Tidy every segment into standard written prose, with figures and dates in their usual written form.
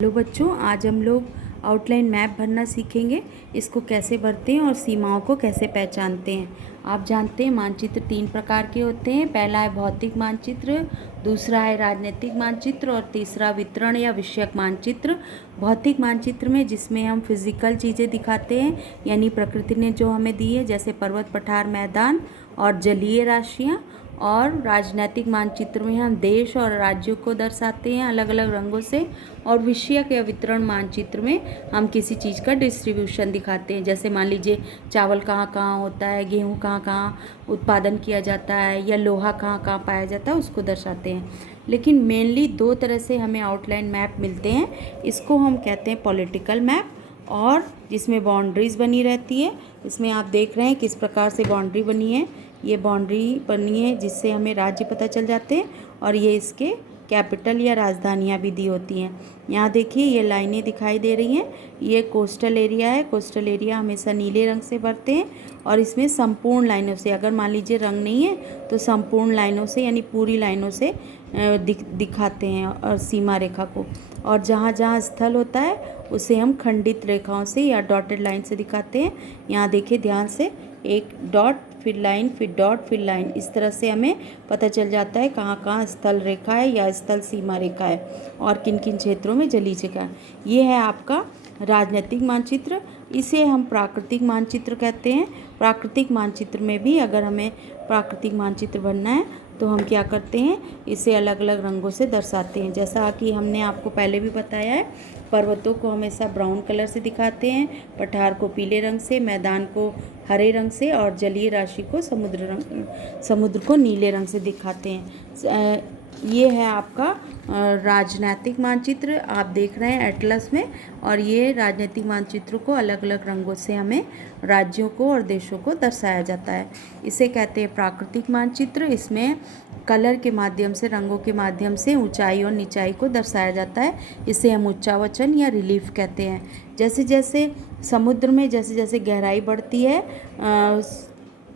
Hello बच्चों, आज हम लोग आउटलाइन मैप भरना सीखेंगे। इसको कैसे भरते हैं और सीमाओं को कैसे पहचानते हैं। आप जानते हैं मानचित्र 3 प्रकार के होते हैं। पहला है भौतिक मानचित्र, दूसरा है राजनीतिक मानचित्र और तीसरा वितरण या विषयक मानचित्र। भौतिक मानचित्र में जिसमें हम फिजिकल चीज़ें दिखाते हैं, यानी प्रकृति ने जो हमें दी है, जैसे पर्वत, पठार, मैदान और जलीय राशियाँ। और राजनैतिक मानचित्र में हम देश और राज्यों को दर्शाते हैं अलग अलग रंगों से। और विषयक या वितरण मानचित्र में हम किसी चीज़ का डिस्ट्रीब्यूशन दिखाते हैं, जैसे मान लीजिए चावल कहाँ कहाँ होता है, गेहूँ कहाँ कहाँ उत्पादन किया जाता है, या लोहा कहाँ कहाँ पाया जाता है, उसको दर्शाते हैं। लेकिन मेनली 2 तरह से हमें आउटलाइन मैप मिलते हैं। इसको हम कहते हैं पॉलिटिकल मैप, और जिसमें बाउंड्रीज़ बनी रहती है। इसमें आप देख रहे हैं किस प्रकार से बाउंड्री बनी है। ये बाउंड्री बनी है जिससे हमें राज्य पता चल जाते हैं, और ये इसके कैपिटल या राजधानियाँ भी दी होती हैं। यहाँ देखिए ये लाइनें दिखाई दे रही हैं, ये कोस्टल एरिया है। कोस्टल एरिया हमेशा नीले रंग से भरते हैं, और इसमें संपूर्ण लाइनों से, अगर मान लीजिए रंग नहीं है तो संपूर्ण लाइनों से यानी पूरी लाइनों से दिखाते हैं और सीमा रेखा को। और जहाँ जहाँ स्थल होता है उसे हम खंडित रेखाओं से या डॉटेड लाइन से दिखाते हैं। यहाँ देखिए ध्यान से, एक डॉट फिर लाइन फिर डॉट फिर लाइन, इस तरह से हमें पता चल जाता है कहाँ कहाँ स्थल रेखा है या स्थल सीमा रेखा है, और किन किन क्षेत्रों में जलीय जगह है। ये है आपका राजनीतिक मानचित्र। इसे हम प्राकृतिक मानचित्र कहते हैं। प्राकृतिक मानचित्र में भी अगर हमें प्राकृतिक मानचित्र बनना है तो हम क्या करते हैं, इसे अलग अलग रंगों से दर्शाते हैं। जैसा कि हमने आपको पहले भी बताया है, पर्वतों को हमेशा ब्राउन कलर से दिखाते हैं, पठार को पीले रंग से, मैदान को हरे रंग से, और जलीय राशि को समुद्र को नीले रंग से दिखाते हैं। ये है आपका राजनैतिक मानचित्र, आप देख रहे हैं एटलस में। और ये राजनीतिक मानचित्र को अलग अलग रंगों से हमें राज्यों को और देशों को दर्शाया जाता है। इसे कहते हैं प्राकृतिक मानचित्र। इसमें कलर के माध्यम से, रंगों के माध्यम से ऊंचाई और नीचाई को दर्शाया जाता है। इसे हम उच्चावचन या रिलीफ कहते हैं। जैसे जैसे समुद्र में जैसे जैसे गहराई बढ़ती है,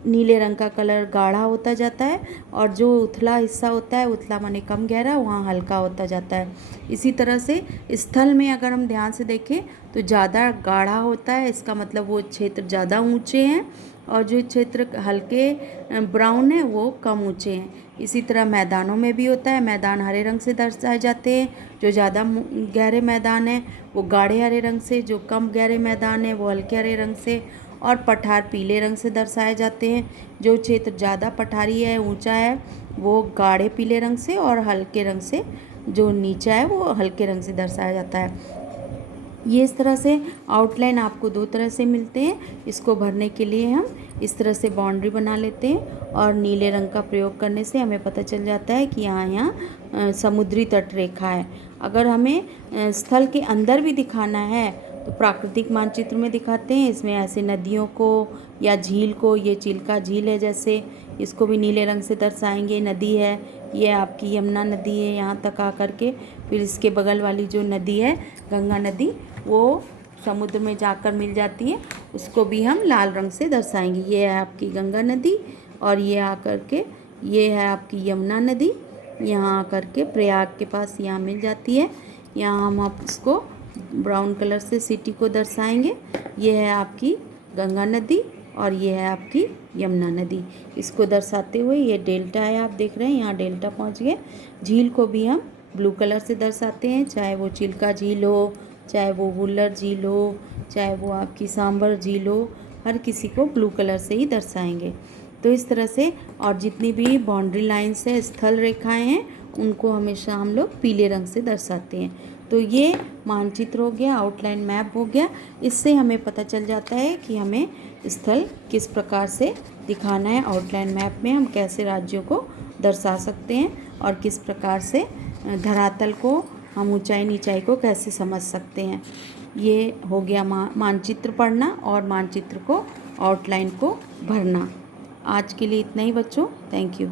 नीले रंग का कलर गाढ़ा होता जाता है, और जो उथला हिस्सा होता है, उथला माने कम गहरा, वहाँ हल्का होता जाता है। इसी तरह से स्थल में अगर हम ध्यान से देखें तो ज़्यादा गाढ़ा होता है, इसका मतलब वो क्षेत्र ज़्यादा ऊंचे हैं, और जो क्षेत्र हल्के ब्राउन है वो कम ऊंचे हैं। इसी तरह मैदानों में भी होता है। मैदान हरे रंग से दर्शाए जाते हैं, जो ज़्यादा गहरे मैदान है वो गाढ़े हरे रंग से, जो कम गहरे मैदान है वो हल्के हरे रंग से, और पठार पीले रंग से दर्शाए जाते हैं। जो क्षेत्र ज़्यादा पठारी है, ऊंचा है, वो गाढ़े पीले रंग से, और हल्के रंग से जो नीचा है वो हल्के रंग से दर्शाया जाता है। ये इस तरह से आउटलाइन आपको 2 तरह से मिलते हैं। इसको भरने के लिए हम इस तरह से बाउंड्री बना लेते हैं, और नीले रंग का प्रयोग करने से हमें पता चल जाता है कि यहाँ समुद्री तट रेखा है। अगर हमें स्थल के अंदर भी दिखाना है तो प्राकृतिक मानचित्र में दिखाते हैं। इसमें ऐसे नदियों को या झील को, ये चिल्का झील है जैसे, इसको भी नीले रंग से दर्शाएंगे। नदी है, ये आपकी यमुना नदी है, यहाँ तक आकर के फिर इसके बगल वाली जो नदी है गंगा नदी, वो समुद्र में जाकर मिल जाती है, उसको भी हम लाल रंग से दर्शाएंगे। ये है आपकी गंगा नदी, और ये आकर के ये है आपकी यमुना नदी, यहाँ आकर के प्रयाग के पास यहाँ मिल जाती है। यहाँ हम आप इसको ब्राउन कलर से सिटी को दर्शाएंगे। ये है आपकी गंगा नदी, और ये है आपकी यमुना नदी। इसको दर्शाते हुए ये डेल्टा है, आप देख रहे हैं यहाँ डेल्टा पहुँच गए। झील को भी हम ब्लू कलर से दर्शाते हैं, चाहे वो चिल्का झील हो, चाहे वो वुल्लर झील हो, चाहे वो आपकी सांबर झील हो, हर किसी को ब्लू कलर से ही दर्शाएंगे। तो इस तरह से, और जितनी भी बाउंड्री लाइन्स है, स्थल रेखाएं हैं, उनको हमेशा हम लोग पीले रंग से दर्शाते हैं। तो ये मानचित्र हो गया, आउटलाइन मैप हो गया। इससे हमें पता चल जाता है कि हमें स्थल किस प्रकार से दिखाना है। आउटलाइन मैप में हम कैसे राज्यों को दर्शा सकते हैं, और किस प्रकार से धरातल को हम ऊंचाई नीचाई को कैसे समझ सकते हैं। ये हो गया मानचित्र पढ़ना और मानचित्र को, आउटलाइन को भरना। आज के लिए इतना ही बच्चों, थैंक यू।